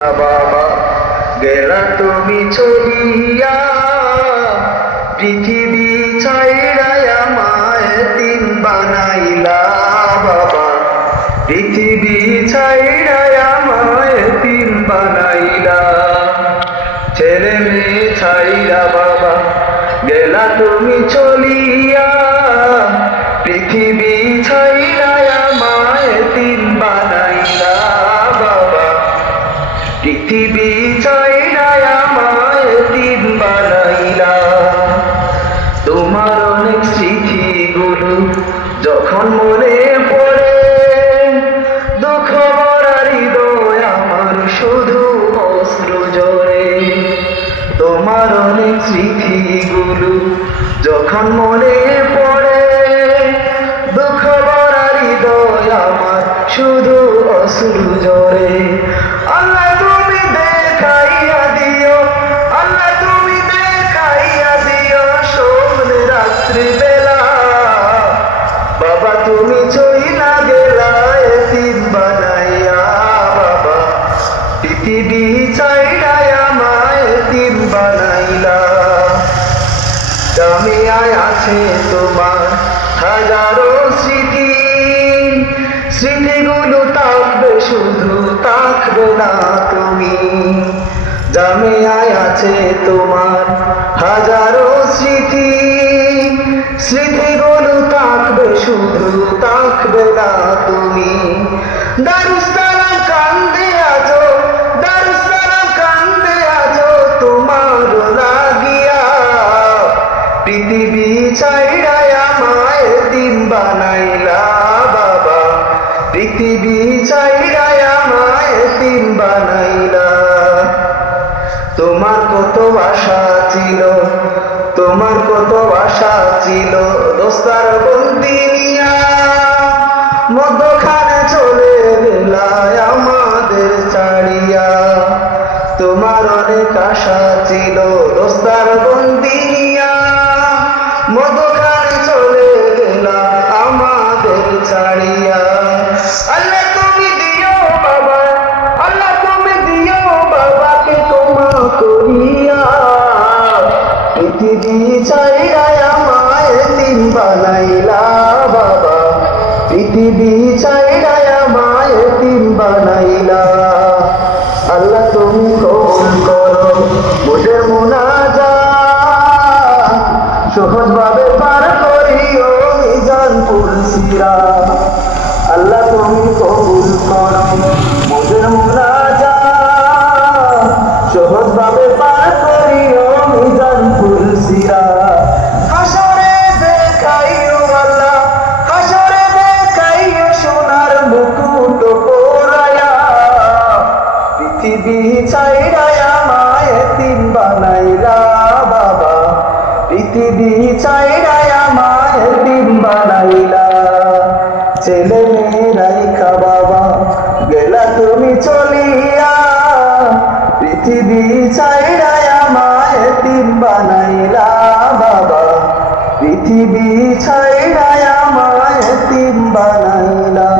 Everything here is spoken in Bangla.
বাবা গেলা তুমি চলিয়া পৃথিবী ছাইড়াই আমায় তিন বানাইলা বাবা পৃথিবী ছাইড়াই আমায় তিন বানাইলা ছেলে মেয়ে ছাইড়া বাবা গেলা তুমি চলিয়া পৃথিবী ছাইড়াই আমায় তিন বানাইলা বাবা পৃথিবী ছাইড়াই আমায় তিন বানাইলা তোমার অনেক স্মৃতিগুলো যখন মনে পড়ে দুঃখ ভরা হৃদয় আমার শুধু অশ্রু ঝরে তোমার অনেক স্মৃতিগুলো যখন মনে পড়ে দুঃখ ভরা হৃদয় আমার শুধু অশ্রু ঝরে আল্লাহ তুমি দেখাইয়া দিও আল্লাহ তুমি দেখাইয়া দিও স্বপ্ন রাত্রি বেলা বাবা তুমি চইলা গেলা তিন বানাইয়া বাবা পৃথিবী ছাইড়াই আমায় তিন বানাইলা জামিয়ায় আছে তোমার হাজারো স্মৃতি স্মৃতিগুলো থাকবে শুধু থাকবে না তুমি জামিয়ায় আছে তোমার হাজারো স্মৃতি স্মৃতিগুলো থাকবে শুধু থাকবে না তুমি দারুস্সালাম কান্দে আছো দারুস্সালাম কান্দে আছো তোমার লাগিয়া পৃথিবী ছাইড়াই আমায় তিন বানাইলা বাবা পৃথিবী ছাইড়াই আমায় তিন বানাইলা তোমার কত আশা ছিল তোমার কত আশা ছিল দোস্তার বন্দি নিয়া মধ্যখানে চলে গেলা আমাদের ছাড়িয়া তোমার অনেক আশা ছিল দোস্তার বন্দি নিয়া মধ্যখানে চলে গেলা আমাদের ছাড়িয়া আল্লাহ তুমি দিও বাবা আল্লাহ তুমি দিও বাবাকে ক্ষমা করিয়া পৃথিবী ছাইড়াই আমায় তিন বানাইলা বাবা পৃথিবী ছাইড়াই আমায় তিন বানাইলা আল্লাহ তুমি কবুল করো মোদের মুনাজাত সহজ ভাবে পার করিও মিজান পুলসিরাত আল্লাহ তুমি কবুল করো মোদের মুনাজাত সহজ ভাবে পার করিও মিজান পুলসিরাত হাসরে দেখাইও আল্লাহ হাসরে দেখাইও সোনার মুকুট পরায়া পৃথিবী ছাইড়াই আমায় তিন বানাইলা বাবা পৃথিবী ছাইড়াই আমায় তিন বানাইলা ছেলে মেয়ে রাইখা বাবা গেলা তুমি চলিয়া পৃথিবী ছাইড়াই আমায় তিন বানাইলা বাবা পৃথিবী ছাইড়াই আমায় তিন বানাইলা।